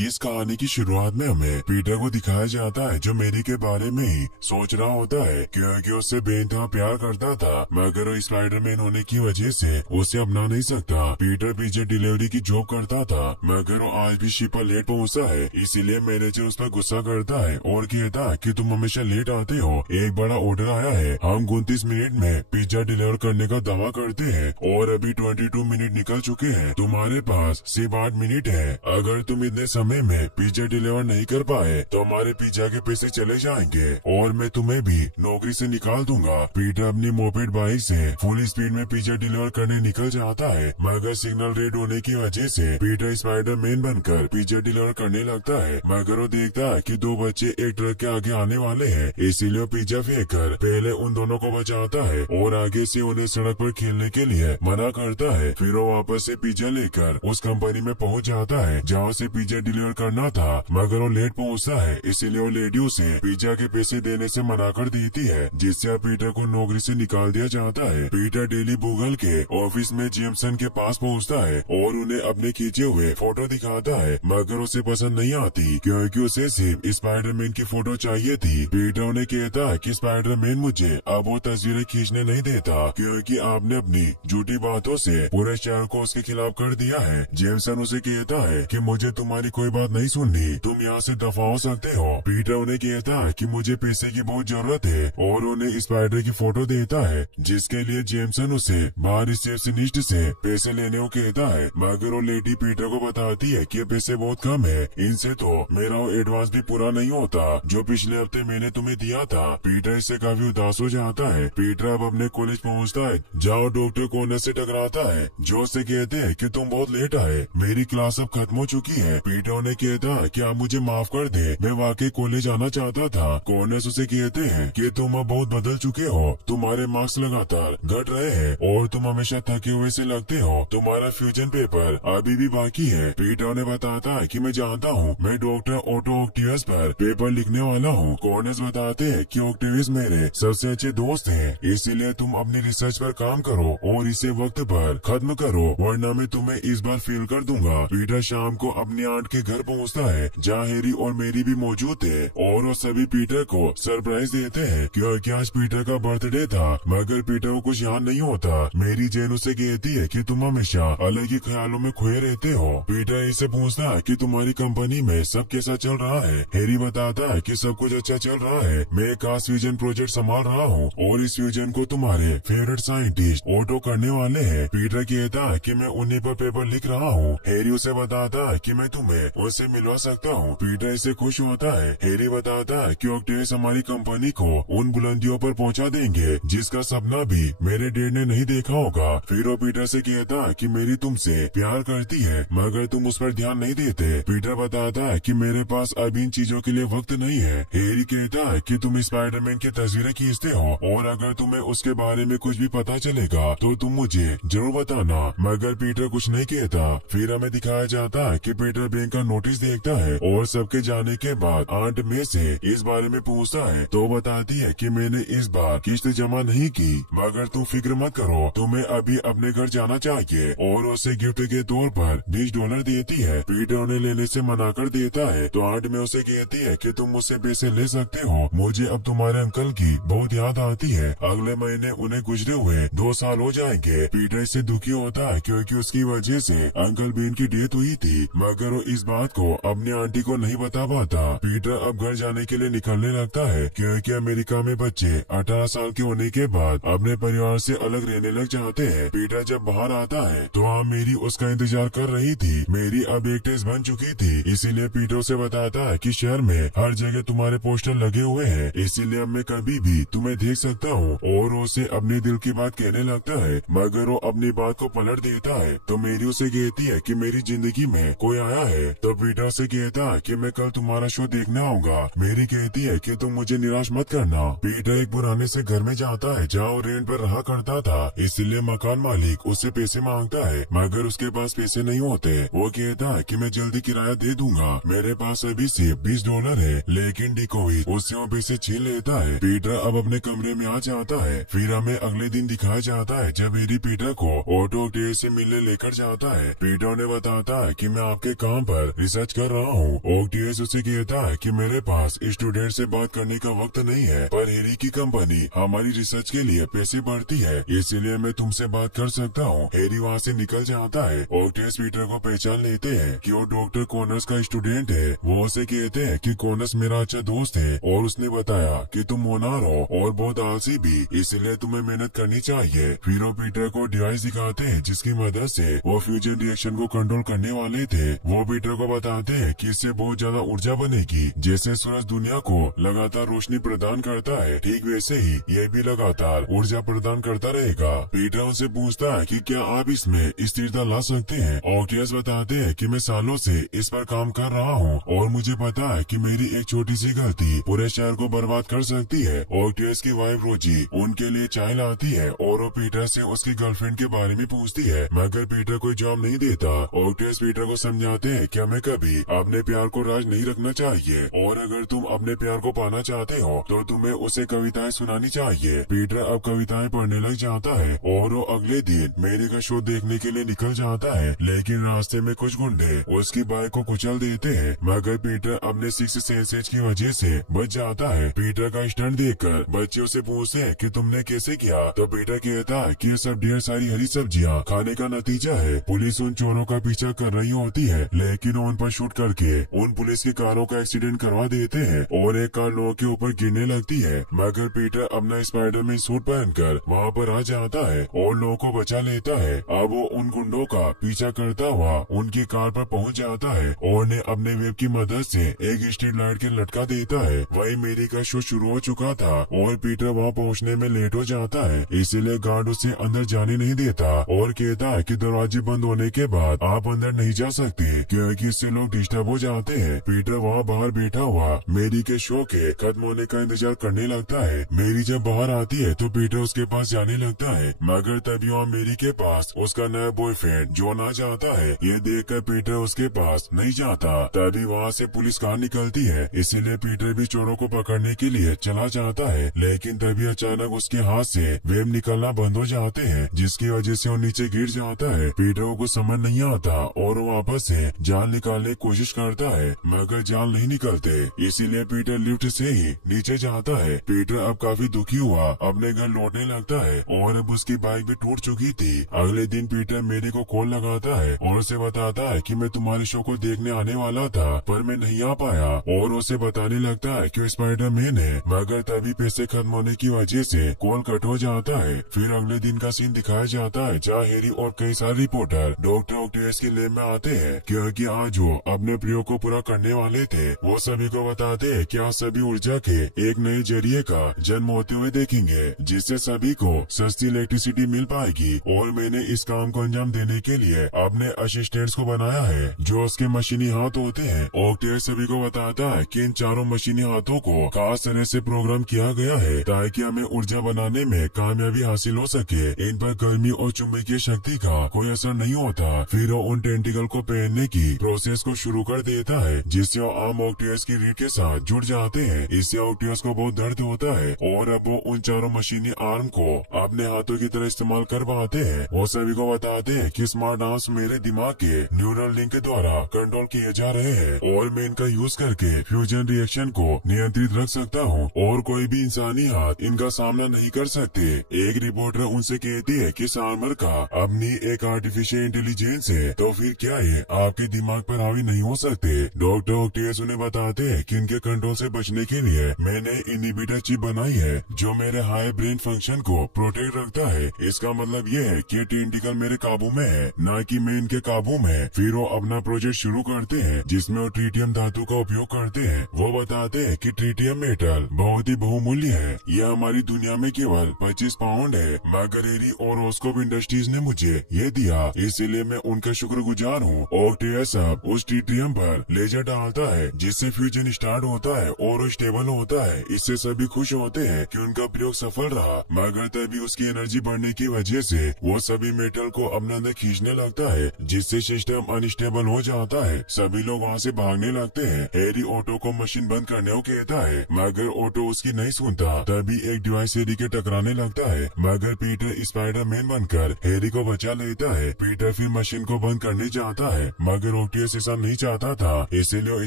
इस कहानी की शुरुआत में हमें पीटर को दिखाया जाता है जो मेरी के बारे में ही सोच रहा होता है क्योंकि उससे बेइंतहा प्यार करता था, मगर वो स्पाइडरमैन होने की वजह से उसे अपना नहीं सकता। पीटर पिज्जा डिलीवरी की जॉब करता था, मगर वो आज भी शिप पर लेट पहुंचता है, इसीलिए मैनेजर उस पर गुस्सा करता है और कहता है कि तुम हमेशा लेट आते हो, एक बड़ा ऑर्डर आया है, हम 29 मिनट में पिज्जा डिलीवर करने का दावा करते हैं और अभी 22 मिनट निकल चुके हैं, तुम्हारे पास सिर्फ 8 मिनट है। अगर तुम इतने समय में पिज्जा डिलीवर नहीं कर पाए तो हमारे पिज्जा के पैसे चले जाएंगे और मैं तुम्हें भी नौकरी से निकाल दूंगा। पीटर अपनी मोपेड बाइक से फुल स्पीड में पिज्जा डिलीवर करने निकल जाता है, मगर सिग्नल रेड होने की वजह से पीटर स्पाइडरमैन बनकर पिज्जा डिलीवर करने लगता है, मगर वो देखता है कि दो बच्चे एक ट्रक के आगे आने वाले हैं, इसीलिए पिज्जा फेंक कर पहले उन दोनों को बचाता है और आगे से उन्हें सड़क पर खेलने के लिए मना करता है। फिर वो वापस से पिज्जा लेकर उस कंपनी में पहुंच जाता है जहाँ से पिज्जा डिलीवर करना था, मगर वो लेट पहुंचता है, इसीलिए वो लेडी उसे पिज्जा के पैसे देने से मना कर देती है, जिससे अब पीटर को नौकरी से निकाल दिया जाता है। पीटर डेली बुगल के ऑफिस में जेमसन के पास पहुंचता है और उन्हें अपने खींचे हुए फोटो दिखाता है, मगर उसे पसंद नहीं आती क्योंकि उसे सिर्फ स्पाइडरमैन की फोटो चाहिए थी। पीटर उन्हें कहता है कि स्पाइडरमैन मुझे अब वो तस्वीरें खींचने नहीं देता क्योंकि आपने अपनी झूठी बातों से पूरे शहर को उसके खिलाफ कर दिया है। जेमसन उसे कहता है कि मुझे तुम्हारी कोई बात नहीं सुननी, तुम यहाँ से दफा हो सकते हो। पीटर उन्हें कहता है कि मुझे पैसे की बहुत जरूरत है और उन्हें स्पाइडर की फोटो देता है, जिसके लिए जेमसन उसे बाहर रिसेप्शनिस्ट से पैसे लेने को कहता है, मगर वो लेडी पीटर को बताती है कि पैसे बहुत कम है, इनसे तो मेरा वो एडवांस भी पूरा नहीं होता जो पिछले हफ्ते मैंने तुम्हें दिया था। पीटर इससे काफी उदास हो जाता है। पीटर अब अपने कॉलेज पहुँचता है, जाओ डॉक्टर कॉर्नर से टकराता है जो उससे कहते हैं कि तुम बहुत लेट आए, मेरी क्लास अब खत्म हो चुकी है। पीटर उन्हें कहता है कि आप मुझे माफ कर दे, मैं वाकई कॉलेज आना चाहता था। कॉर्नर्स उसे कहते हैं कि तुम अब बहुत बदल चुके हो, तुम्हारे मार्क्स लगातार घट रहे हैं और तुम हमेशा थके हुए से लगते हो, तुम्हारा फ्यूजन पेपर अभी भी बाकी है। पीटर उन्हें बताता है कि मैं जानता हूँ, मैं डॉक्टर ऑटो ऑक्टेवियस पर पेपर लिखने वाला हूँ। कॉर्नर्स बताते हैं कि ऑक्टेवियस मेरे सबसे अच्छे दोस्त हैं, इसीलिए तुम अपनी रिसर्च पर काम करो और इसे वक्त पर खत्म करो, वरना मैं तुम्हें इस बार फेल कर दूंगा। पीटर शाम को अपनी आंट के घर पहुंचता है जहाँ हैरी और मेरी भी मौजूद थे और वो सभी पीटर को सरप्राइज देते हैं क्योंकि आज पीटर का बर्थडे था, मगर पीटर को कुछ याद नहीं होता। मेरी जेन उसे कहती है कि तुम हमेशा अलग ही ख्यालों में खोए रहते हो। पीटर इसे पूछता है कि तुम्हारी कंपनी में सब कैसा चल रहा है। हैरी बताता है कि सब कुछ अच्छा चल रहा है, मैं एक खास फ्यूजन प्रोजेक्ट संभाल रहा हूँ और इस फ्यूजन को तुम्हारे फेवरेट साइंटिस्ट ऑटो करने वाले हैं। पीटर कहता है कि मैं उन्हीं पर पेपर लिख रहा हूँ। हैरी उसे बताता है कि मैं तुम्हें उससे मिलवा सकता हूँ। पीटर इससे खुश होता है। हैरी बताता है कि ऑक्टेवियस हमारी कंपनी को उन बुलंदियों पर पहुँचा देंगे जिसका सपना भी मेरे डैड ने नहीं देखा होगा। फिर वो पीटर से कहता है कि मेरी तुमसे प्यार करती है, मगर तुम उस पर ध्यान नहीं देते। पीटर बताता है कि मेरे पास अभी इन चीजों के लिए वक्त नहीं है। हैरी कहता है कि तुम स्पाइडरमैन की तस्वीरें खींचते हो और अगर तुम्हें उसके बारे में कुछ भी पता चलेगा तो तुम मुझे जरूर बताना, मगर पीटर कुछ नहीं कहता। फिर हमें दिखाया जाता है कि पीटर बैंक का नोटिस देखता है और सबके जाने के बाद आंट में से इस बारे में पूछता है तो बताती है कि मैंने इस बार किस्त जमा नहीं की, मगर तुम फिक्र मत करो, तुम्हें अभी अपने घर जाना चाहिए और उसे गिफ्ट के तौर पर $20 देती है। पीटर उन्हें लेने से मना कर देता है तो आंट में उसे कहती है कि तुम मुझसे पैसे ले सकते हो, मुझे अब तुम्हारे अंकल की बहुत याद आती है, अगले महीने उन्हें गुजरे हुए 2 साल हो जाएंगे। पीटर इससे दुखी होता है क्योंकि उसकी वजह से अंकल बेन की डेथ हुई थी, मगर वो इस बात को अपनी आंटी को नहीं बता पाता। पीटर अब घर जाने के लिए निकलने लगता है क्योंकि अमेरिका में बच्चे 18 साल के होने के बाद अपने परिवार से अलग रहने लग जाते हैं। पीटर जब बाहर आता है तो वहाँ मेरी उसका इंतजार कर रही थी। मेरी अब एक टेस्ट बन चुकी थी, इसीलिए पीटर उसे बताता है कि शहर में हर जगह तुम्हारे पोस्टर लगे हुए हैं, इसीलिए अब मैं कभी भी तुम्हें देख सकता हूँ और उसे अपने दिल की बात कहने लगता है, मगर वो अपनी बात को पलट देता है तो मेरी उसे कहती है कि मेरी जिंदगी में कोई आया है। तो पीटर से कहता है कि मैं कल तुम्हारा शो देखने आऊंगा। मेरी कहती है कि तुम मुझे निराश मत करना। पीटर एक पुराने से घर में जाता है जहाँ वो रेंट पर रहा करता था, इसलिए मकान मालिक उससे पैसे मांगता है, मगर उसके पास पैसे नहीं होते। वो कहता है कि मैं जल्दी किराया दे दूंगा, मेरे पास अभी सिर्फ $20 है, लेकिन डिकोविच उससे वो पैसे छीन लेता है। पीटर अब अपने कमरे में आ जाता है। फिर हमें अगले दिन दिखाया जाता है जब हैरी पीटर को ऑटो ऑक्टेवियस से मिलने लेकर जाता है। पीटर ने बताता है कि मैं आपके काम पर पर रिसर्च कर रहा हूँ। ऑक्टेवियस उसे कहता है कि मेरे पास स्टूडेंट से बात करने का वक्त नहीं है, पर हैरी की कंपनी हमारी रिसर्च के लिए पैसे बढ़ती है, इसीलिए मैं तुमसे बात कर सकता हूँ। हैरी वहाँ से निकल जाता है। ऑक्टेवियस पीटर को पहचान लेते हैं कि वो डॉक्टर कॉनर्स का स्टूडेंट है। वो उसे कहते हैं कि कॉनर्स मेरा अच्छा दोस्त है और उसने बताया कि तुम होनहार हो और बहुत आलसी भी, इसलिए तुम्हें मेहनत करनी चाहिए। फिर वो पीटर को डिवाइस दिखाते हैं जिसकी मदद से वो फ्यूजन रिएक्शन को कंट्रोल करने वाले थे। वो पीटर को बताते हैं कि इससे बहुत ज्यादा ऊर्जा बनेगी, जैसे सूरज दुनिया को लगातार रोशनी प्रदान करता है, ठीक वैसे ही ये भी लगातार ऊर्जा प्रदान करता रहेगा। पीटर उनसे पूछता है कि क्या आप इसमें स्थिरता ला सकते हैं। ऑक्टेवियस बताते हैं कि मैं सालों से इस पर काम कर रहा हूँ और मुझे पता है कि मेरी एक छोटी सी गलती पूरे शहर को बर्बाद कर सकती है। ऑक्टेवियस की वाइफ रोजी उनके लिए चाय लाती है और वो पीटर से उसकी गर्लफ्रेंड के बारे में पूछती है, मगर पीटर कोई जवाब नहीं देता। ऑक्टेवियस पीटर को समझाते हैं कि हमें कभी अपने प्यार को राज नहीं रखना चाहिए और अगर तुम अपने प्यार को पाना चाहते हो तो तुम्हें उसे कविताएं सुनानी चाहिए। पीटर अब कविताएं पढ़ने लग जाता है और वो अगले दिन मेरी का शो देखने के लिए निकल जाता है, लेकिन रास्ते में कुछ गुंडे उसकी बाइक को कुचल देते हैं, मगर पीटर अपने सिक्स सेंसेस की वजह से बच जाता है। पीटर का स्टंट देखकर बच्चे उसे पूछते हैं कि तुमने कैसे किया, तो पीटर कहता है कि ये सब ढेर सारी हरी सब्जियां खाने का नतीजा है। पुलिस उन चोरों का पीछा कर रही होती है, लेकिन उन पर शूट करके उन पुलिस की कारों का एक्सीडेंट करवा देते हैं और एक कार लोगों के ऊपर गिरने लगती है, मगर पीटर अपना स्पाइडरमैन सूट पहनकर वहाँ पर आ जाता है और लोगों को बचा लेता है। अब वो उन गुंडों का पीछा करता हुआ उनकी कार पर पहुंच जाता है और ने अपने वेब की मदद से एक स्ट्रीट लाइट के लटका देता है। वही मेरी का शो शुरू हो चुका था और पीटर वहाँ पहुँचने में लेट हो जाता है, इसीलिए गार्ड उसे अंदर जाने नहीं देता और कहता है कि दरवाजे बंद होने के बाद आप अंदर नहीं जा सकते क्योंकि इससे लोग डिस्टर्ब हो जाते हैं। पीटर वहाँ बाहर बैठा हुआ मेरी के शो के खत्म होने का इंतजार करने लगता है। मेरी जब बाहर आती है तो पीटर उसके पास जाने लगता है, मगर तभी वहाँ मेरी के पास उसका नया बॉयफ्रेंड जॉन आ जाता है। ये देखकर पीटर उसके पास नहीं जाता। तभी वहाँ से पुलिस कार निकलती है, इसीलिए पीटर भी चोरों को पकड़ने के लिए चला जाता है, लेकिन तभी अचानक उसके हाथ से वेब निकलना बंद हो जाते हैं, जिसकी वजह से वो नीचे गिर जाता है। पीटर को कुछ समझ नहीं आता और वो वापस से जान निकालने की कोशिश करता है, मगर जान नहीं निकलते, इसीलिए पीटर लिफ्ट से ही नीचे जाता है। पीटर अब काफी दुखी हुआ अपने घर लौटने लगता है और अब उसकी बाइक भी टूट चुकी थी। अगले दिन पीटर मेरी को कॉल लगाता है और उसे बताता है कि मैं तुम्हारे शो को देखने आने वाला था पर मैं नहीं आ पाया, और उसे बताने लगता है कि स्पाइडरमैन है, मगर तभी पैसे खत्म होने की वजह से कॉल कट हो जाता है। फिर अगले दिन का सीन दिखाया जाता है जहाँ हैरी और कई सारे रिपोर्टर डॉक्टर ऑक्टेवियस के लैब में आते हैं, क्योंकि आज वो अपने प्रयोग को पूरा करने वाले थे। वो सभी को बताते हैं कि आज सभी ऊर्जा के एक नए जरिए का जन्म होते हुए देखेंगे, जिससे सभी को सस्ती इलेक्ट्रिसिटी मिल पाएगी, और मैंने इस काम को अंजाम देने के लिए अपने असिस्टेंट्स को बनाया है जो उसके मशीनी हाथ होते हैं। ऑक्टेवियस सभी को बताता है कि इन चारों मशीनी हाथों को खास तरह से प्रोग्राम किया गया है ताकि हमें ऊर्जा बनाने में कामयाबी हासिल हो सके। इन पर गर्मी और चुंबकीय शक्ति का कोई असर नहीं होता। फिर वो उन टेंटिकल को पहनने की प्रोसेस को शुरू कर देता है, जिससे वो आम ऑक्टेवियस की रीढ़ के साथ जुड़ जाते हैं। इससे ऑक्टेवियस को बहुत दर्द होता है और अब वो उन चारों मशीनी आर्म को अपने हाथों की तरह इस्तेमाल कर पाते हैं। वो सभी को बताते हैं कि स्मार्ट आर्म्स मेरे दिमाग के न्यूरल लिंक के द्वारा कंट्रोल किए जा रहे हैं और मैं इनका यूज करके फ्यूजन रिएक्शन को नियंत्रित रख सकता हूँ और कोई भी इंसानी हाथ इनका सामना नहीं कर सकते। एक रिपोर्टर उनसे कहती है कि सार्मर का अपनी एक आर्टिफिशियल इंटेलिजेंस है, तो फिर क्या ये आपके दिमाग पर हावी नहीं हो सकते। डॉक्टर ऑक्टेवियस उन्हें बताते हैं कि इनके कंट्रोल से बचने के लिए मैंने इनहिबिटर चिप बनाई है जो मेरे हाई ब्रेन फंक्शन को प्रोटेक्ट रखता है। इसका मतलब ये है कि टेंटिकल मेरे काबू में है, न कि मैं इनके काबू में। फिर वो अपना प्रोजेक्ट शुरू करते हैं जिसमें वो ट्रीटियम धातु का उपयोग करते हैं। वो बताते हैं कि ट्रीटियम मेटल बहुत ही बहुमूल्य है, यह हमारी दुनिया में केवल 25 पाउंड है, मगर हैरी और ओस्कोप इंडस्ट्रीज ने मुझे ये दिया, इसीलिए मैं उनका शुक्रगुजार हूँ। ऑक्टेवियस अब उस ट्रीटियम पर लेजर डालता है जिससे फ्यूजन स्टार्ट होता है और स्टेबल होता है। इससे सभी खुश होते हैं कि उनका प्रयोग सफल रहा, मगर तभी उसकी एनर्जी बढ़ने की वजह से वो सभी मेटल को अपने अंदर खींचने लगता है, जिससे सिस्टम अनस्टेबल हो जाता है। सभी लोग वहाँ से भागने लगते हैं। हैरी ऑटो को मशीन बंद करने को कहता है, मगर ऑटो उसकी नहीं सुनता। तभी एक डिवाइस हैरी के टकराने लगता है, मगर पीटर स्पाइडरमैन बनकर हैरी को बचा लेता है। पीटर फिर मशीन को बंद करने जाता है, मगर ऑक्टेवियस ऐसा नहीं चाहता था, इसीलिए वो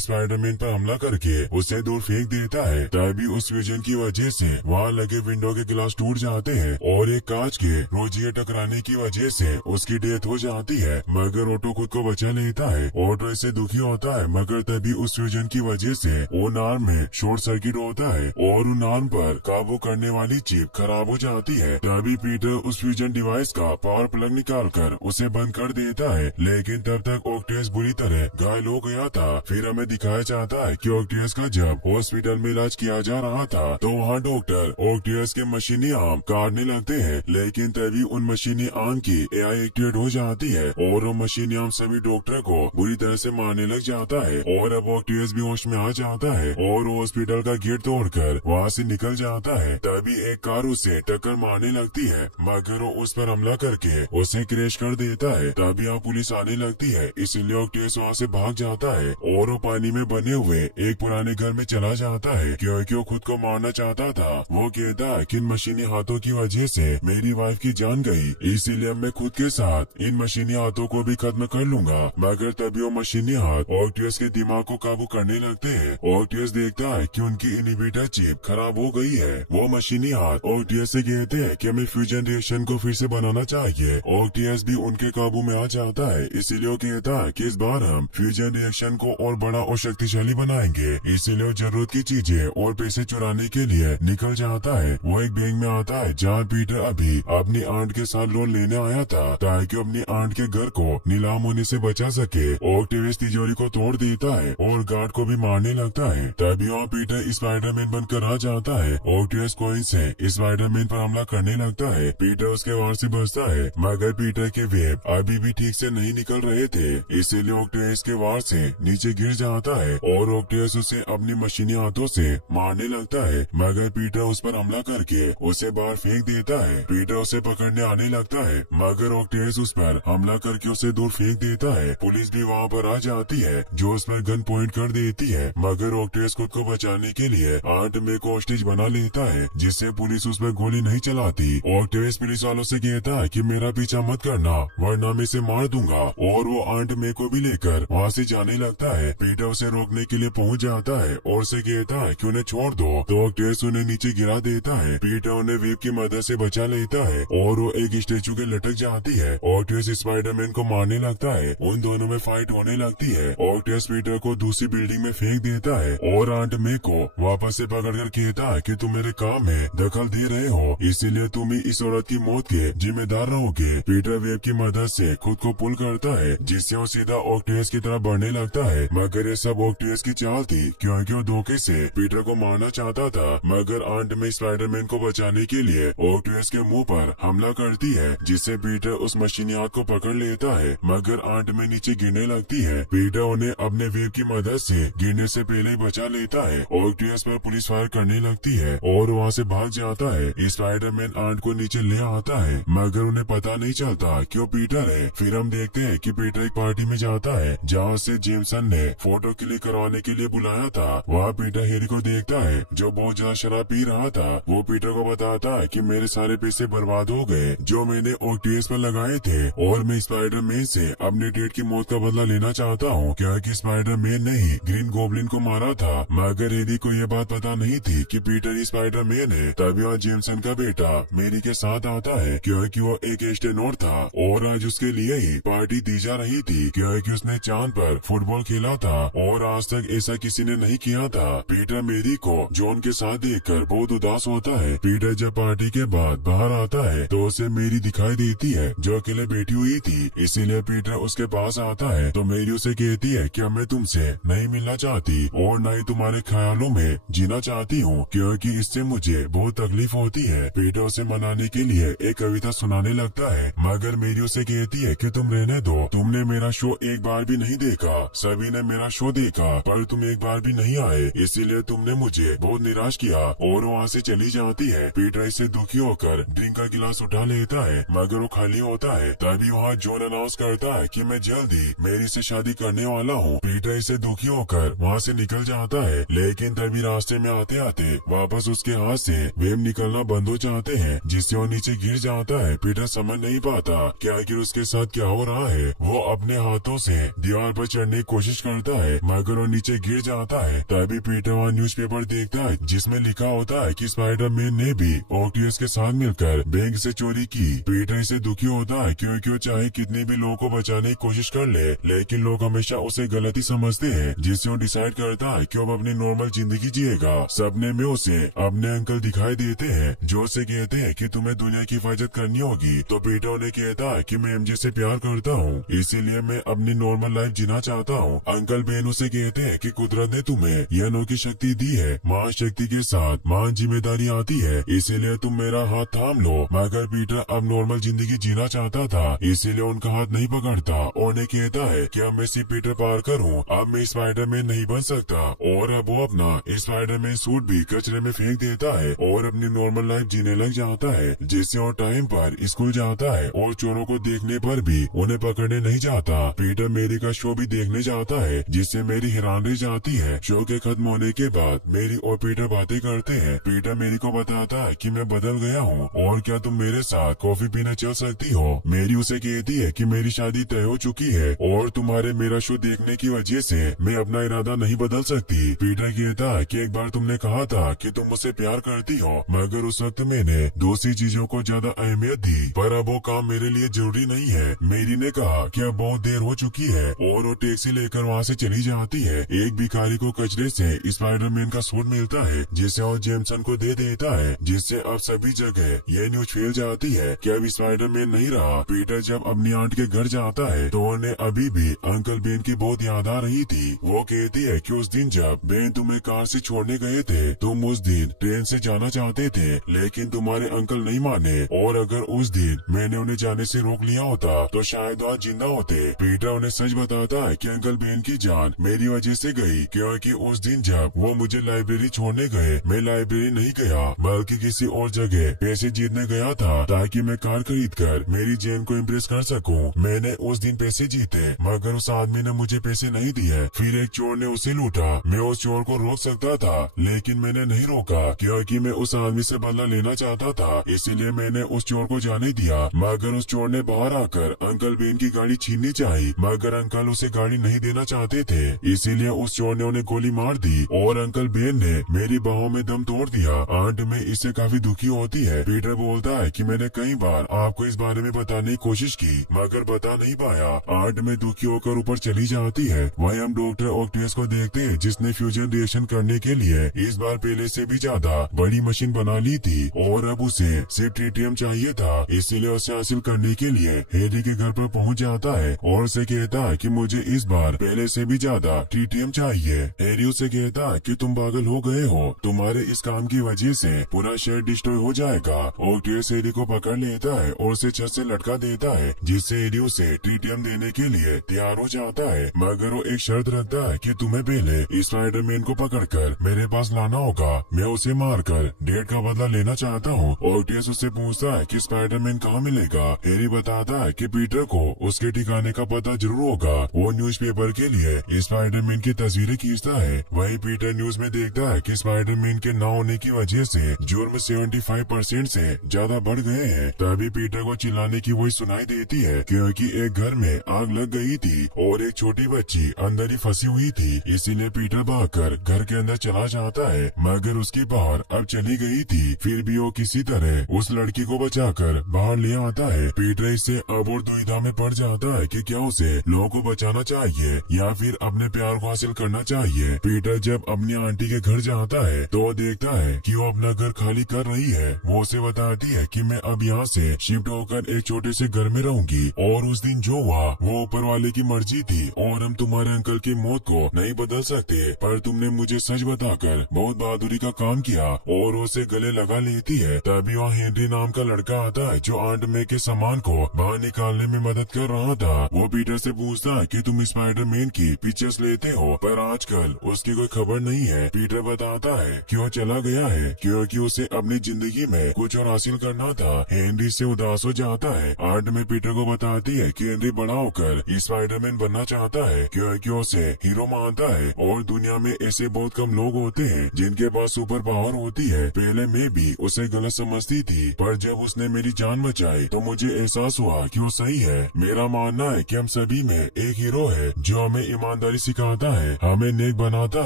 स्पाइडरमैन पर हमला करके उसे दूर फेंक देता है। तभी उस फ्यूजन की वजह से वहाँ लगे विंडो के ग्लास टूट जाते हैं और एक कांच के रोजिए टकराने की वजह से उसकी डेथ हो जाती है। मगर ऑटो खुद को बचा लेता है। ऑटो इससे दुखी होता है, मगर तभी उस फ्यूजन की वजह से उन आर्म में शॉर्ट सर्किट होता है और उन आर्म पर काबू करने वाली चिप खराब हो जाती है। तभी पीटर उस फ्यूजन डिवाइस का पावर प्लग निकालकर उसे बंद कर देता है, लेकिन तब तक ऑक्टेवियस बुरी तरह घायल हो गया था। फिर हमें दिखाया जाता है कि ऑक्टेवियस का जब हॉस्पिटल में इलाज किया जा रहा था तो वहाँ डॉक्टर ऑक्टेवियस के मशीनी आर्म काटने लगते हैं, लेकिन तभी उन मशीनी आर्म की AI एक्टिवेट हो जाती है और वो मशीनी आर्म सभी डॉक्टर को बुरी तरह से मारने लग जाता है। और अब ऑक्टेवियस भी होश में आ जाता है और हॉस्पिटल का गेट तोड़कर वहाँ से निकल जाता है। तभी एक कार उसे टक्कर मारने लगती है, मगर वो उस पर हमला करके उसे क्रैश कर देता है। तभी यहाँ पुलिस आने लगती है, इसलिए ऑक्टेवियस वहाँ से भाग जाता है और वो पानी में बने हुए एक पुराने घर में चला जाता है, क्योंकि वो खुद को मारना चाहता था। वो कहता है कि इन मशीनी हाथों की वजह से मेरी वाइफ की जान गई, इसीलिए मैं खुद के साथ इन मशीनी हाथों को भी खत्म कर लूंगा। मगर तभी वो मशीनी हाथ ऑक्टेवियस के दिमाग को काबू करने लगते हैं। ऑक्टेवियस देखता है कि उनकी इनहिबिटर चिप खराब हो गई है। वो मशीनी हाथ ऑक्टेवियस से कहते हैं कि हमें फ्यूजन रिएक्शन को फिर से बनाना चाहिए। ऑक्टेवियस भी उनके काबू में आ जाता है, इसीलिए वो कहता है कि इस बार हम फ्यूजन रिएक्शन को और बड़ा और शक्तिशाली बनाएंगे। इसीलिए वो जरूरत की चीजें और पैसे चुराने के लिए निकल जाता है। वो एक बैंक में आता है जहाँ पीटर अभी अपनी आंट के साथ लोन लेने आया था ताकि अपनी आंट के घर को नीलाम होने से बचा सके। ऑक्टेवियस तिजोरी को तोड़ देता है और गार्ड को भी मारने लगता है। तभी वहाँ पीटर स्पाइडरमैन बनकर आ जाता है। ऑक्टेवियस कोइन से स्पाइडरमैन पर हमला करने लगता है। पीटर उसके वार से बचता है, मगर पीटर के वेब अभी भी ठीक से नहीं निकल रहे थे, इसीलिए ऑक्टेवियस के वार से नीचे गिर जाता है और ऑक्टेवियस उसे अपनी मशीनी हाथों से मारने लगता है, मगर पीटर उस पर हमला करके उसे बाहर फेंक देता है। पीटर उसे पकड़ने आने लगता है, मगर ऑक्टेवियस उस पर हमला करके उसे दूर फेंक देता है। पुलिस भी वहाँ पर आ जाती है जो उस पर गन पॉइंट कर देती है, मगर ऑक्टेवियस खुद को बचाने के लिए आंट में को हॉस्टेज बना लेता है, जिससे पुलिस उस पर गोली नहीं चलाती। ऑक्टेवियस पुलिस वालों से कहता है कि मेरा पीछा मत करना वरना मैं इसे मार दूंगा, और वो आंट में को भी लेकर वहाँ से जाने लगता है। पीटर उसे रोकने के लिए पहुँच जाता है और उसे कहता है कि उन्हें छोड़ दो, तो ऑक्टेवियस उन्हें नीचे गिरा देता है। पीटर उन्हें वेब की मदद से बचा लेता है और वो एक स्टेचू के लटक जाती है। ऑक्टेवियस स्पाइडरमैन को मारने लगता है। उन दोनों में फाइट होने लगती है। ऑक्टेवियस पीटर को दूसरी बिल्डिंग में फेंक देता है और आंट में को वापस से पकड़कर कहता है कि तुम मेरे काम में दखल दे रहे हो, इसीलिए तुम ही इस औरत की मौत के जिम्मेदार रहोगे। पीटर वेब की मदद से खुद को पुल करता है, जिससे वो सीधा ऑक्टेवियस की तरफ बढ़ने लगता है, मगर ये सब ऑक्टेवियस की चाल थी, क्योंकि वो धोखे से पीटर को मारना चाहता था। मगर आंट में स्पाइडरमैन को बचाने के लिए ऑक्टेवियस के मुंह पर हमला करती है, जिससे पीटर उस मशीनी हाथ को पकड़ लेता है, मगर आंट में नीचे गिरने लगती है। पीटर उन्हें अपने वेब की मदद से गिरने से पहले ही बचा लेता है। ऑक्टेवियस पर पुलिस फायर करने लगती है और वहाँ से भाग जाता है। स्पाइडरमैन आंट को नीचे ले आता है, मगर उन्हें पता नहीं चलता कि वो पीटर है। फिर हम देखते हैं कि पीटर एक पार्टी में जाता है जहाँ से जेमसन ने फोटो क्लिक करवाने के लिए बुलाया था। वहाँ पीटर हैरी को देखता है जो बहुत ज्यादा शराब पी रहा था। वो पीटर को बताता है कि मेरे सारे पैसे बर्बाद हो गए जो मैंने ऑक्टेवियस पर लगाए थे, और मैं स्पाइडरमैन से अपने डेट की मौत का बदला लेना चाहता हूँ, क्योंकि स्पाइडरमैन ने ही ग्रीन गॉब्लिन को मारा था। मगर हैरी को ये बात पता नहीं थी कि पीटर ही स्पाइडरमैन है। तभी वहाँ जेमसन का बेटा मेरी के साथ आता है, क्योंकि वो एक एस्ट्रोनॉट था और आज उसके लिए ही पार्टी दी जा रही थी, क्योंकि उसने चांद पर फुटबॉल खेला था और आज तक ऐसा किसी ने नहीं किया था। पीटर मेरी को जॉन के साथ देखकर बहुत उदास होता है। पीटर जब पार्टी के बाद बाहर आता है तो उसे मेरी दिखाई देती है जो अकेले बैठी हुई थी, इसीलिए पीटर उसके पास आता है तो मेरी उसे कहती है कि मैं तुमसे नहीं मिलना चाहती और न ही तुम्हारे ख्यालों में जीना चाहती हूँ, क्योंकि इससे मुझे बहुत तकलीफ होती है। पीटर उसे मनाने के लिए एक कविता सुनाने लगता है, मगर मेरी उसे कहती है कि तुम रहने दो, तुमने मेरा शो एक बार भी नहीं देखा, सभी ने मेरा शो देखा पर तुम एक बार भी नहीं आए, इसीलिए तुमने मुझे बहुत निराश किया, और वहाँ से चली जाती है। पीटर इससे दुखी होकर ड्रिंक का गिलास उठा लेता है, मगर वो खाली होता है। तभी वहाँ जॉन अनाउंस करता है कि मैं जल्दी मेरी से शादी करने वाला हूँ। पीटर इससे दुखी होकर वहाँ से निकल जाता है, लेकिन तभी रास्ते में आते आते वापस उसके हाथ से वेब निकलना बंद हो जाते हैं, जिससे वो नीचे गिर जाता है। पीटर समझ नहीं पाता कि आखिर उसके साथ क्या हो रहा है। वो अपने हाथों से से दीवार पर चढ़ने की कोशिश करता है मगर वो नीचे गिर जाता है। तभी पीटर वहाँ न्यूज़पेपर देखता है जिसमें लिखा होता है कि स्पाइडरमैन ने भी ऑक्टोपस के साथ मिलकर बैंक से चोरी की। पीटर इससे दुखी होता है क्योंकि वो चाहे कितने भी लोगों को बचाने की कोशिश कर ले लेकिन लोग हमेशा उसे गलत ही समझते हैं, जिससे वो डिसाइड करता है कि वो अपनी नॉर्मल जिंदगी जिएगा। सपने में उसे अपने अंकल दिखाई देते हैं जो उसे कहते हैं कि तुम्हें दुनिया की हिफाजत करनी होगी। तो पीटर उन्हें कहता है कि मैं एमजे से प्यार करता हूँ, इसीलिए मैं अपनी नॉर्मल लाइफ जीना चाहता हूँ। अंकल बेन उसे कहते हैं कि कुदरत ने तुम्हें यह अनोखी शक्ति दी है, महान शक्ति के साथ महान जिम्मेदारी आती है, इसीलिए तुम मेरा हाथ थाम लो। मगर पीटर अब नॉर्मल जिंदगी जीना चाहता था, इसीलिए उनका हाथ नहीं पकड़ता और उन्हें कहता है कि अब मैं सिर्फ पीटर पार्कर हूँ, अब मैं स्पाइडरमैन नहीं बन सकता। और अब वो अपना स्पाइडरमैन सूट भी कचरे में फेंक देता है और अपनी नॉर्मल लाइफ जीने लग जाता है, जिससे वो टाइम पर स्कूल जाता है और चोरों को देखने पर भी उन्हें पकड़ने नहीं जाता। पीटर मेरी का शो भी देखने जाता है जिससे मेरी हैरान रह जाती है। शो के खत्म होने के बाद मेरी और पीटर बातें करते हैं। पीटर मेरी को बताता है कि मैं बदल गया हूँ और क्या तुम मेरे साथ कॉफी पीने चल सकती हो। मेरी उसे कहती है कि मेरी शादी तय हो चुकी है और तुम्हारे मेरा शो देखने की वजह से मैं अपना इरादा नहीं बदल सकती। पीटर कहता है कि एक बार तुमने कहा था कि तुम मुझसे प्यार करती हो, मगर उस वक्त मैंने दूसरी चीजों को ज्यादा अहमियत दी, पर अब वो काम मेरे लिए जरूरी नहीं है। मेरी ने कहा कि अब बहुत देर हो चुकी है और वो टैक्सी लेकर वहाँ से चली जाती है। एक भिखारी को कचरे से स्पाइडरमैन का सूट मिलता है जिसे वो जेमसन को दे देता है, जिससे अब सभी जगह ये न्यूज फैल जाती है कि अब स्पाइडरमैन नहीं रहा। पीटर जब अपनी आंट के घर जाता है तो उन्हें अभी भी अंकल बेन की बहुत याद आ रही थी। वो कहती है कि उस दिन जब बेन तुम्हें कार से छोड़ने गए थे तुम उस दिन ट्रेन से जाना चाहते थे लेकिन तुम्हारे अंकल नहीं माने, और अगर उस दिन मैंने उन्हें जाने से रोक लिया होता तो शायद आज जिंदा होते। पीटर उन्हें सच बताता है कि अंकल बेन की जान मेरी वजह से गई, क्योंकि उस दिन जब वो मुझे लाइब्रेरी छोड़ने गए मैं लाइब्रेरी नहीं गया बल्कि किसी और जगह पैसे जीतने गया था ताकि मैं कार खरीद कर मेरी जेन को इम्प्रेस कर सकूं। मैंने उस दिन पैसे जीते मगर उस आदमी ने मुझे पैसे नहीं दिए, फिर एक चोर ने उसे लूटा। मैं उस चोर को रोक सकता था लेकिन मैंने नहीं रोका क्योंकि मैं उस आदमी से बदला लेना चाहता था, इसीलिए मैंने उस चोर को जाने दिया। मगर उस चोर ने बाहर आकर अंकल बेन की गाड़ी छीननी चाहिए मगर अंकल उसे गाड़ी नहीं देना चाहते थे, इसीलिए उस चोर ने उन्हें गोली मार दी और अंकल बेन ने मेरी बाहों में दम तोड़ दिया। आंट में इससे काफी दुखी होती है। पीटर बोलता है कि मैंने कई बार आपको इस बारे में बताने की कोशिश की मगर बता नहीं पाया। आंट में दुखी होकर ऊपर चली जाती है। वहीं हम डॉक्टर ऑक्टेवियस को देखते हैं जिसने फ्यूजन रिएक्शन करने के लिए इस बार पहले से भी ज्यादा बड़ी मशीन बना ली थी और अब उसे सिर्फ ट्रिटियम चाहिए था, इसीलिए उसे हासिल करने के लिए हैरी के घर पर पहुंच जाता है और उसे कहता है कि मुझे इस बार पहले से भी ज्यादा ट्रिटियम चाहिए। हैरी उसे कहता है कि तुम पागल हो गए हो, तुम्हारे इस काम की वजह से पूरा शहर डिस्ट्रॉय हो जाएगा। ऑक्टेवियस हैरी को पकड़ लेता है और उसे छत से लटका देता है, जिससे हैरी उसे ट्रिटियम देने के लिए तैयार हो जाता है। मगर वो एक शर्त रखता है कि तुम्हें पहले स्पाइडरमैन को पकड़कर मेरे पास लाना होगा, मैं उसे मारकर डेट का बदला लेना चाहता हूँ। ऑक्टेवियस उससे पूछता है कि स्पाइडरमैन कहाँ मिलेगा। हैरी बताता है कि पीटर को उसके ठिकाने का पता जरूर होगा। वो न्यूज़पेपर के लिए स्पाइडरमैन की तस्वीरें खींचता है। वहीं पीटर न्यूज में देखता है कि स्पाइडरमैन के न होने की वजह से जुर्म 75% से ज्यादा बढ़ गए हैं। तभी पीटर को चिल्लाने की वही सुनाई देती है क्योंकि एक घर में आग लग गई थी और एक छोटी बच्ची अंदर ही फंसी हुई थी, इसीलिए पीटर भागकर घर के अंदर चला जाता है मगर उसकी बाहर अब चली गई थी। फिर भी वो किसी तरह उस लड़की को बचाकर बाहर ले आता है। पीटर इससे अब और दुविधा में पड़ जाता है कि क्या उसे लोगों को बचाना चाहिए या फिर अपने प्यार को हासिल करना चाहिए। पीटर जब अपनी आंटी के घर जाता है तो वो देखता है कि वो अपना घर खाली कर रही है। वो उसे बताती है कि मैं अब यहाँ से शिफ्ट होकर एक छोटे से घर में रहूंगी और उस दिन जो हुआ वो ऊपर वाले की मर्जी थी और हम तुम्हारे अंकल की मौत को नहीं बदल सकते, पर तुमने मुझे सच बताकर बहुत बहादुरी का काम किया और उसे गले लगा लेती है। तभी वहाँ हेनरी नाम का लड़का आता है जो आंट में के सामान को बाहर निकालने में मदद कर रहा था। वो पीटर से पूछता है कि तुम स्पाइडरमैन की पिक्चर्स लेते हो पर आजकल उसकी कोई खबर नहीं है। पीटर बताता है कि वो चला गया है क्योंकि उसे अपनी जिंदगी में कुछ और हासिल करना था। हेनरी से उदास हो जाता है। आंट में पीटर को बताती है कि हेनरी बड़ा होकर स्पाइडरमैन बनना चाहता है क्योंकि उसे हीरो मानता है और दुनिया में ऐसे बहुत कम लोग होते हैं जिनके पास सुपर पावर होती है। पहले मैं भी उसे गलत समझती थी पर जब उसने मेरी जान बचाई तो मुझे एहसास हुआ कि वो सही है। मेरा मानना है कि हम सभी जिंदगी में एक हीरो है जो हमें ईमानदारी सिखाता है, हमें नेक बनाता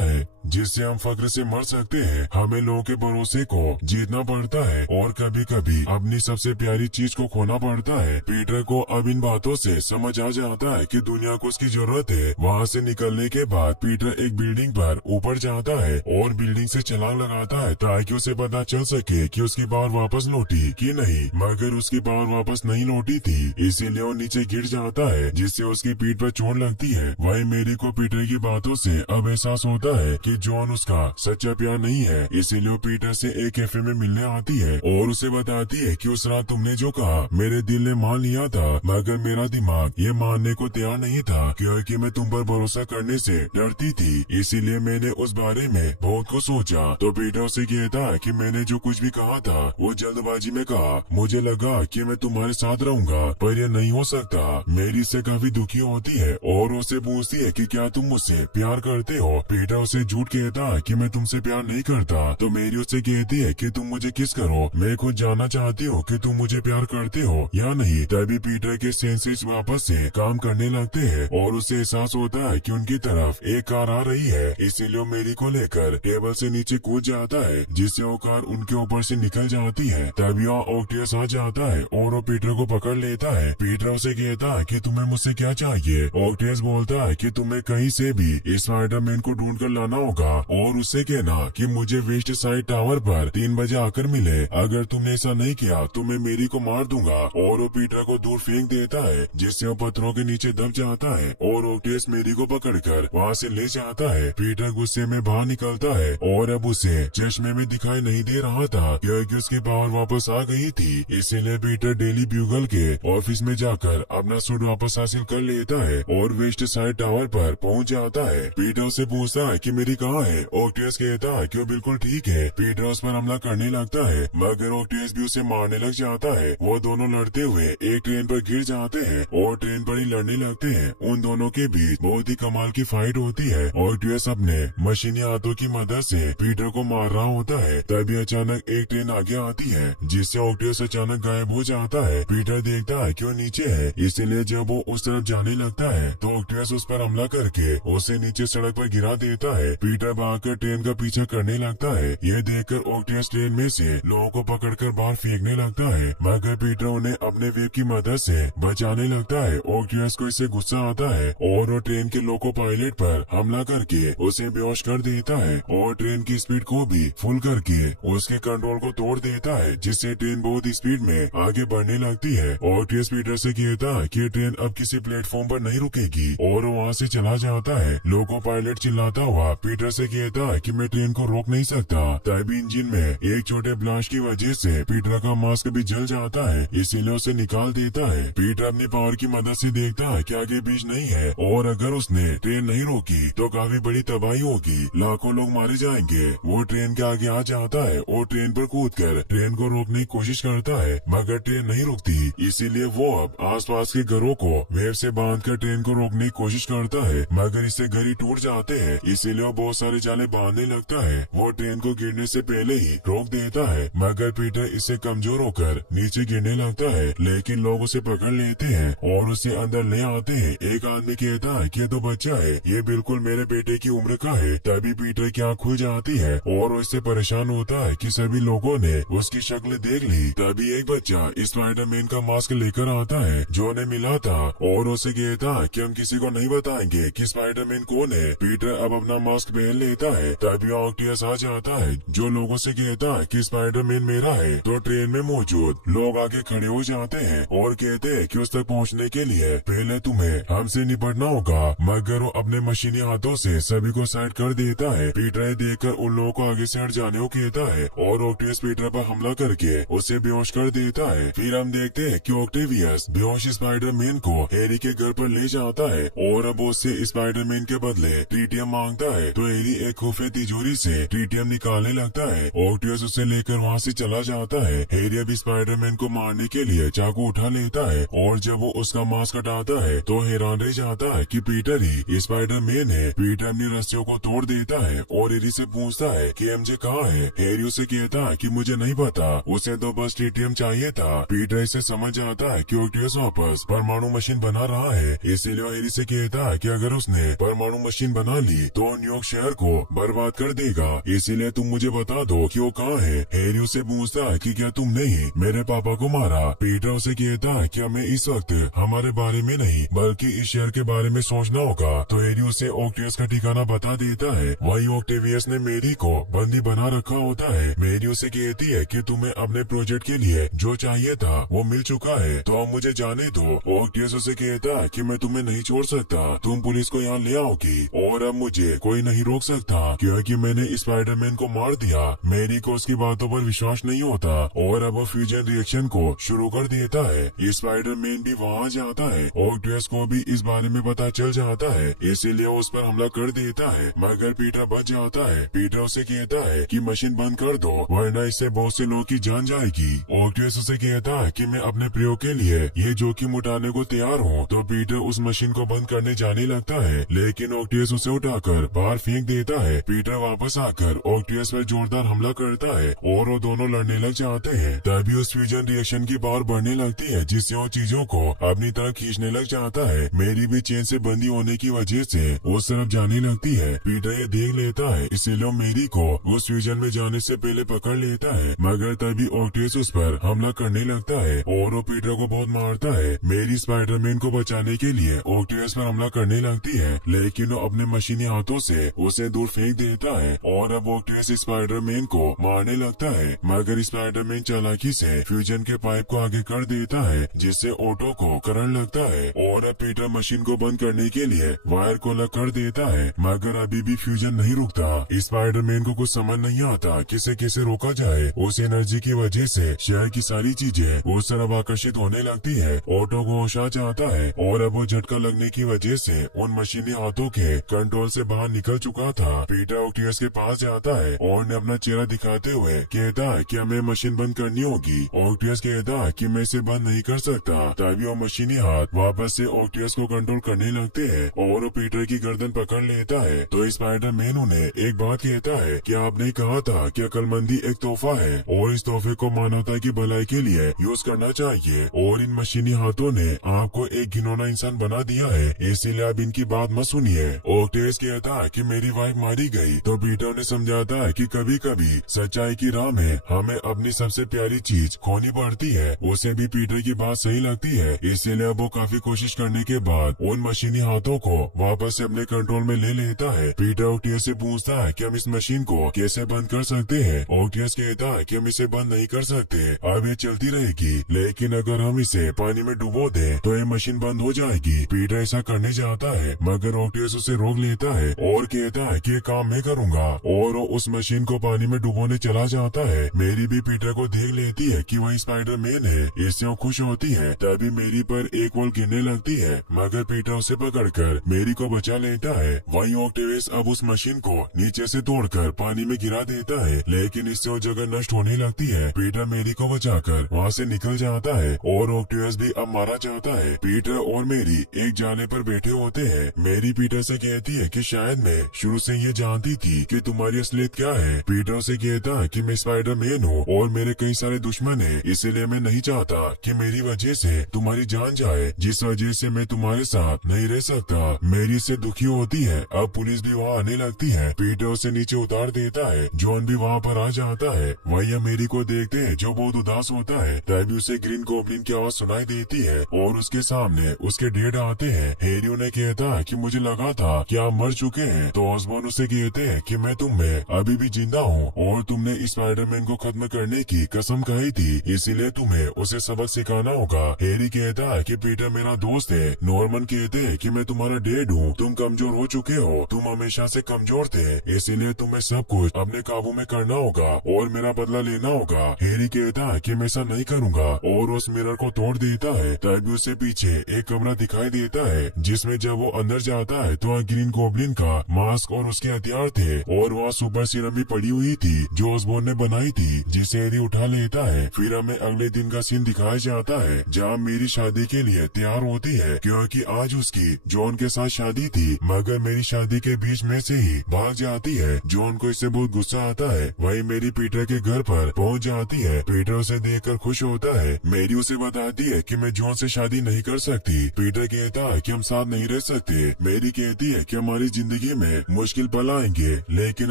है, जिससे हम फक्र से मर सकते हैं। हमें लोगों के भरोसे को जीतना पड़ता है और कभी कभी अपनी सबसे प्यारी चीज को खोना पड़ता है। पीटर को अब इन बातों से समझ आ जाता है कि दुनिया को उसकी जरूरत है। वहाँ से निकलने के बाद पीटर एक बिल्डिंग पर ऊपर जाता है और बिल्डिंग से छलांग लगाता है ताकि उसे पता चल सके कि उसकी पावर वापस लौटी कि नहीं, मगर उसकी पावर वापस नहीं लौटी थी, इसीलिए वो नीचे गिर जाता है, जिससे उसकी पीठ पर चोट लगती है। वही मेरी को पीटर की बातों से अब एहसास होता है कि जॉन उसका सच्चा प्यार नहीं है, इसीलिए वो पीटर से एक कैफे में मिलने आती है और उसे बताती है कि उस रात तुमने जो कहा मेरे दिल ने मान लिया था, मगर मेरा दिमाग ये मानने को तैयार नहीं था क्योंकि मैं तुम पर भरोसा करने से डरती थी, इसीलिए मैंने उस बारे में बहुत कुछ सोचा। तो पीटर उसे कहता है कि मैंने जो कुछ भी कहा था वो जल्दबाजी में कहा, मुझे लगा कि मैं तुम्हारे साथ रहूंगा पर यह नहीं हो सकता। मेरी से काफी दुखी होती है और उसे पूछती है कि क्या तुम मुझसे प्यार करते हो। पीटर उसे झूठ कहता है कि मैं तुमसे प्यार नहीं करता, तो मेरी उससे कहती है कि तुम मुझे किस करो, मैं खुद जानना चाहती हूँ कि तुम मुझे प्यार करते हो या नहीं। तभी पीटर के सेंसेस वापस से काम करने लगते हैं और उसे एहसास होता है कि उनकी तरफ एक कार आ रही है, इसीलिए मेरी को लेकर टेबल से नीचे कूद जाता है, जिससे वो कार उनके ऊपर से निकल जाती है। तभी ऑक्टेवियस आ जाता है और वो पीटर को पकड़ लेता है। पीटर उसे कहता है कि तुम्हें मुझसे क्या चाहिए। ऑक्टेवियस बोलता है कि तुम्हें कहीं से भी स्पाइडरमैन को ढूंढ कर लाना होगा और उससे कहना कि मुझे वेस्ट साइड टावर पर 3 बजे आकर मिले, अगर तुमने ऐसा नहीं किया तो मैं मेरी को मार दूंगा। और वो पीटर को दूर फेंक देता है, जिससे वो पत्थरों के नीचे दब जाता है और ऑक्टेवियस मेरी को पकड़कर वहाँ से ले जाता है। पीटर गुस्से में बाहर निकलता है और अब उसे चश्मे में दिखाई नहीं दे रहा था क्योंकि उसकी पावर वापस आ गई थी, इसीलिए पीटर डेली ब्यूगल के ऑफिस में जाकर अपना सूट वापस हासिल कर लेता है और वेस्ट साइड टावर पर पहुंच जाता है। पीटर उसे पूछता है कि मेरी कहाँ है। ऑक्टेवियस कहता है कि वो बिल्कुल ठीक है। पीटर उस पर हमला करने लगता है, मगर ऑक्टेवियस भी उसे मारने लग जाता है। वो दोनों लड़ते हुए एक ट्रेन पर गिर जाते हैं और ट्रेन पर ही लड़ने लगते हैं। उन दोनों के बीच बहुत ही कमाल की फाइट होती है। ऑक्टेवियस अपने मशीनी हाथों की मदद से पीटर को मार रहा होता है, तभी अचानक एक ट्रेन आगे आती है, जिससे ऑक्टेवियस अचानक गायब हो जाता है। पीटर देखता है कि वो नीचे है, इसीलिए जब वो उस तरफ जाने लगता है तो ऑक्टेवियस उस पर हमला करके उसे नीचे सड़क पर गिरा देता है। पीटर भागकर ट्रेन का पीछा करने लगता है। यह देखकर ऑक्टेवियस ट्रेन में से लोगों को पकड़कर बाहर फेंकने लगता है, मगर पीटर उन्हें अपने वेब की मदद से बचाने लगता है। ऑक्टेवियस को इससे गुस्सा आता है और वो ट्रेन के लोको पायलट पर हमला करके उसे बेहोश कर देता है और ट्रेन की स्पीड को भी फुल करके उसके कंट्रोल को तोड़ देता है, जिससे ट्रेन बहुत स्पीड में आगे बढ़ने लगती है। ऑक्टेवियस पीटर से कहता है कि ट्रेन अब किसी प्लेटफॉर्म पर नहीं रुकेगी और वहाँ से चला जाता है। लोको पायलट चिल्लाता हुआ पीटर से कहता है कि मैं ट्रेन को रोक नहीं सकता। तभी इंजन में एक छोटे ब्लास्ट की वजह से पीटर का मास्क भी जल जाता है, इसीलिए उसे निकाल देता है। पीटर अपनी पावर की मदद से देखता है कि आगे बीच नहीं है और अगर उसने ट्रेन नहीं रोकी तो काफी बड़ी तबाही होगी, लाखों लोग मारे जाएंगे। वो ट्रेन के आगे आ जाता है और ट्रेन पर कूदकर ट्रेन को रोकने की कोशिश करता है, मगर ट्रेन नहीं रुकती, इसीलिए वो अब आसपास के घरों को वेव से बांधकर ट्रेन को रोकने की कोशिश करता है, मगर इससे घर ही टूट जाते हैं, इसीलिए वो बहुत सारे जाले बांधने लगता है। वो ट्रेन को गिरने से पहले ही रोक देता है, मगर पीटर इससे कमजोर होकर नीचे गिरने लगता है, लेकिन लोग उसे पकड़ लेते हैं और उसे अंदर ले आते हैं। एक आदमी कहता है कि ये तो बच्चा है, ये बिल्कुल मेरे बेटे की उम्र का है। तभी पीटर की आँख खुल जाती है और वो इससे परेशान होता है कि सभी लोगों ने उसकी शक्ल देख ली। तभी एक बच्चा स्पाइडरमैन का मास्क लेकर आता है जो उन्हें मिला था और उसे कहता है कि हम किसी को नहीं बताएंगे कि स्पाइडरमैन कौन है। पीटर अब अपना मास्क पहन लेता है। तभी ऑक्टेवियस आ जाता है जो लोगों से कहता है कि स्पाइडरमैन मेरा है। तो ट्रेन में मौजूद लोग आगे खड़े हो जाते हैं और कहते हैं कि उस तक पहुंचने के लिए पहले तुम्हें हमसे निपटना होगा, मगर वो अपने मशीनी हाथों से सभी को साइड कर देता है। पीटर देखकर उन लोगों को आगे से हट जाने को कहता है और ऑक्टेवियस पीटर पर हमला करके उसे बेहोश कर देता है। फिर हम देखते हैं कि ऑक्टेवियस बेहोश स्पाइडरमैन को हैरी के घर पर ले जाता है और अब उससे स्पाइडरमैन के बदले ट्रीटियम मांगता है। तो हैरी एक खुफिया तिजोरी से ट्रीटियम निकालने लगता है। ऑक्टेवियस उसे लेकर वहाँ से चला जाता है। हैरी अब स्पाइडरमैन को मारने के लिए चाकू उठा लेता है और जब वो उसका मास्क हटाता है तो हैरान रह जाता है कि पीटर ही स्पाइडरमैन है। पीटर अपनी रस्सियों को तोड़ देता है और हैरी से पूछता है कि एमजे कहाँ है। हैरी उसे कहता है कि मुझे नहीं पता, उसे तो बस ट्रीटियम चाहिए था। पीटर इसे समझ आता है कि ऑक्टेवियस वापस परमाणु मशीन बना रहा कहाँ है। इसीलिए वो हैरी से कहता है कि अगर उसने परमाणु मशीन बना ली तो न्यूयॉर्क शहर को बर्बाद कर देगा, इसीलिए तुम मुझे बता दो कि वो कहाँ है। हैरी उससे पूछता है कि क्या तुमने ही मेरे पापा को मारा। पीटर उसे कहता है कि हमें इस वक्त हमारे बारे में नहीं बल्कि इस शहर के बारे में सोचना होगा। तो हैरी उसे ऑक्टेवियस का ठिकाना बता देता है। वही ऑक्टेवियस ने मेरी को बंदी बना रखा होता है। मेरी उसे कहती है कि तुम्हें अपने प्रोजेक्ट के लिए जो चाहिए था वो मिल चुका है, तो अब मुझे जाने दो। ऑक्टेवियस उसे कहता है कि मैं तुम्हें नहीं छोड़ सकता, तुम पुलिस को यहाँ ले आओगी और अब मुझे कोई नहीं रोक सकता क्योंकि मैंने स्पाइडरमैन को मार दिया। मेरी को उसकी बातों पर विश्वास नहीं होता और अब वो फ्यूजन रिएक्शन को शुरू कर देता है। स्पाइडरमैन भी वहाँ जाता है। ऑक्टेवियस को भी इस बारे में पता चल जाता है, इसीलिए उस पर हमला कर देता है, मगर पीटर बच जाता है। पीटर उसे कहता है कि मशीन बंद कर दो वरना इससे बहुत से लोगों की जान जाएगी। ऑक्टेवियस उसे कहता है कि मैं अपने प्रयोग के लिए ये जोखिम उठाने को तैयार हूँ। तो पीटर उस मशीन को बंद करने जाने लगता है, लेकिन ऑक्टेवियस उसे उठाकर बाहर फेंक देता है। पीटर वापस आकर ऑक्टेवियस पर जोरदार हमला करता है और वो दोनों लड़ने लग जाते हैं। तभी उस फ्यूजन रिएक्शन की पावर बढ़ने लगती है, जिससे वो चीजों को अपनी तरफ खींचने लग जाता है। मेरी भी चेन से बंदी होने की वजह से उस तरफ जाने लगती है। पीटर ये देख लेता है, इसीलिए मेरी को उस फ्यूजन में जाने से पहले पकड़ लेता है, मगर तभी ऑक्टेवियस उस पर हमला करने लगता है और वो पीटर को बहुत मारता है। मेरी स्पाइडरमैन को बचाने के लिए ऑक्टेवियस पर हमला करने लगती है, लेकिन वो अपने मशीनी हाथों से उसे दूर फेंक देता है और अब ऑक्टेवियस स्पाइडरमैन को मारने लगता है, मगर स्पाइडरमैन चालाकी से फ्यूजन के पाइप को आगे कर देता है, जिससे ऑटो को करंट लगता है और अब पीटर मशीन को बंद करने के लिए वायर को अलग कर देता है, मगर अभी भी फ्यूजन नहीं रुकता। स्पाइडरमैन को कुछ समझ नहीं आता किसे कैसे रोका जाए। उस एनर्जी की वजह से शहर की सारी चीजें उस तरफ आकर्षित होने लगती है। ऑटो को होश आ जाता है और अब वो झटका लगने की वजह से उन मशीनी हाथों के कंट्रोल से बाहर निकल चुका था। पीटर ऑक्टेवियस के पास जाता है और ने अपना चेहरा दिखाते हुए कहता है कि हमें मशीन बंद करनी होगी। ऑक्टेवियस कहता है कि मैं इसे बंद नहीं कर सकता। तभी वो मशीनी हाथ वापस से ऑक्टेवियस को कंट्रोल करने लगते हैं और वो पीटर की गर्दन पकड़ लेता है। तो स्पाइडरमैन उन्हें एक बात कहता है कि आपने कहा था कि अक्लमंदी एक तोहफा है और इस तोहफे को मानवता की भलाई के लिए यूज करना चाहिए, और इन मशीनी हाथों ने आपको एक घिनौना इंसान बना दिया है, इसीलिए आप इनकी बात मत सुनिए। ऑक्टेवियस कहता है कि मेरी वाइफ मारी गई। तो पीटर ने समझाता है कि कभी कभी सच्चाई की राह में हमें अपनी सबसे प्यारी चीज खोनी पड़ती है। उसे भी पीटर की बात सही लगती है, इसीलिए वो काफी कोशिश करने के बाद उन मशीनी हाथों को वापस से अपने कंट्रोल में ले लेता है। पीटर ऑक्टेवियस से पूछता है कि हम इस मशीन को कैसे बंद कर सकते हैं। ऑक्टेवियस कहता है कि हम इसे बंद नहीं कर सकते, अब ये चलती रहेगी, लेकिन अगर हम इसे पानी में डुबो दें तो ये मशीन बंद हो जाएगी। पीटर ऐसा करने जाता है, मगर ऑक्टेवियस उसे रोक लेता है और कहता है कि ये काम मैं करूंगा, और वो उस मशीन को पानी में डुबोने चला जाता है। मेरी भी पीटर को देख लेती है कि वही स्पाइडरमैन है, इससे वो खुश होती है। तभी मेरी पर एक वॉल गिरने लगती है, मगर पीटर उसे पकड़कर मेरी को बचा लेता है। वही ऑक्टेवियस अब उस मशीन को नीचे से तोड़कर पानी में गिरा देता है, लेकिन इससे वो जगह नष्ट होने लगती है। पीटर मेरी को बचाकर वहाँ से निकल जाता है और ऑक्टेवियस भी अब मारा जाता है। पीटर और मेरी एक जाले पर बैठे होते हैं। मेरी पीटर से कहती है कि शायद मैं शुरू से ये जानती थी कि तुम्हारी असलियत क्या है। पीटर से कहता है कि मैं स्पाइडरमैन हूँ और मेरे कई सारे दुश्मन हैं, इसलिए मैं नहीं चाहता कि मेरी वजह से तुम्हारी जान जाए, जिस वजह से मैं तुम्हारे साथ नहीं रह सकता। मेरी से दुखी होती है। अब पुलिस भी वहाँ आने लगती है। पीटर उसे नीचे उतार देता है। जॉन भी वहाँ पर आ जाता है। वही मेरी को देखते हैं जो बहुत उदास होता है। तभी उसे ग्रीन गॉब्लिन की आवाज सुनाई देती है और उसके सामने उसके डेड आते हैं। हैरी उन्हें कहता है कि मुझे लगा था कि आप मर चुके हैं। तो ऑसबॉर्न उसे कहते हैं कि मैं तुम में अभी भी जिंदा हूँ और तुमने स्पाइडरमैन को खत्म करने की कसम खाई थी, इसीलिए तुम्हें उसे सबक सिखाना होगा। हैरी कहता है कि पीटर मेरा दोस्त है। नॉर्मन कहते हैं कि मैं तुम्हारा डेड हूँ, तुम कमजोर हो चुके हो, तुम हमेशा से कमजोर थे, इसीलिए तुम्हें सब कुछ अपने काबू में करना होगा और मेरा बदला लेना होगा। हैरी कहता है कि मैं ऐसा नहीं करूँगा और उस मिरर को तोड़ देता है। तभी उसे पीछे एक कमरा दिखाई देता है, जिसमें जब वो अंदर जाता है तो वहाँ ग्रीन गॉब्लिन का मास्क और उसके हथियार थे और वहाँ सुपर सीरम भी पड़ी हुई थी जो ऑसबॉर्न ने बनाई थी, जिसे हैरी उठा लेता है। फिर हमें अगले दिन का सीन दिखाया जाता है जहाँ मेरी शादी के लिए तैयार होती है, क्योंकि आज उसकी जॉन के साथ शादी थी, मगर मेरी शादी के बीच में से ही भाग जाती है। जॉन को इससे बहुत गुस्सा आता है। वही मेरी पीटर के घर पर पहुंच जाती है। पीटर उसे देखकर खुश होता है। मेरी उसे बताती है कि मैं जॉन से शादी नहीं कर सकती जाएगी। पीटर कहता है कि हम साथ नहीं रह सकते। मैरी कहती है कि हमारी जिंदगी में मुश्किल पल आएंगे, लेकिन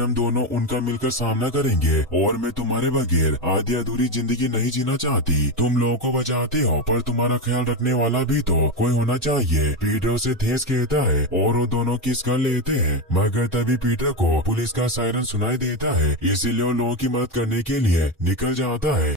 हम दोनों उनका मिलकर सामना करेंगे, और मैं तुम्हारे बगैर आधी अधूरी जिंदगी नहीं जीना चाहती। तुम लोगों को बचाते हो, पर तुम्हारा ख्याल रखने वाला भी तो कोई होना चाहिए। पीटर उसे थेस कहता है और वो दोनों किस कर लेते हैं, मगर तभी पीटर को पुलिस का सायरन सुनाई देता है, इसीलिए वो लोगों की मदद करने के लिए निकल जाता है।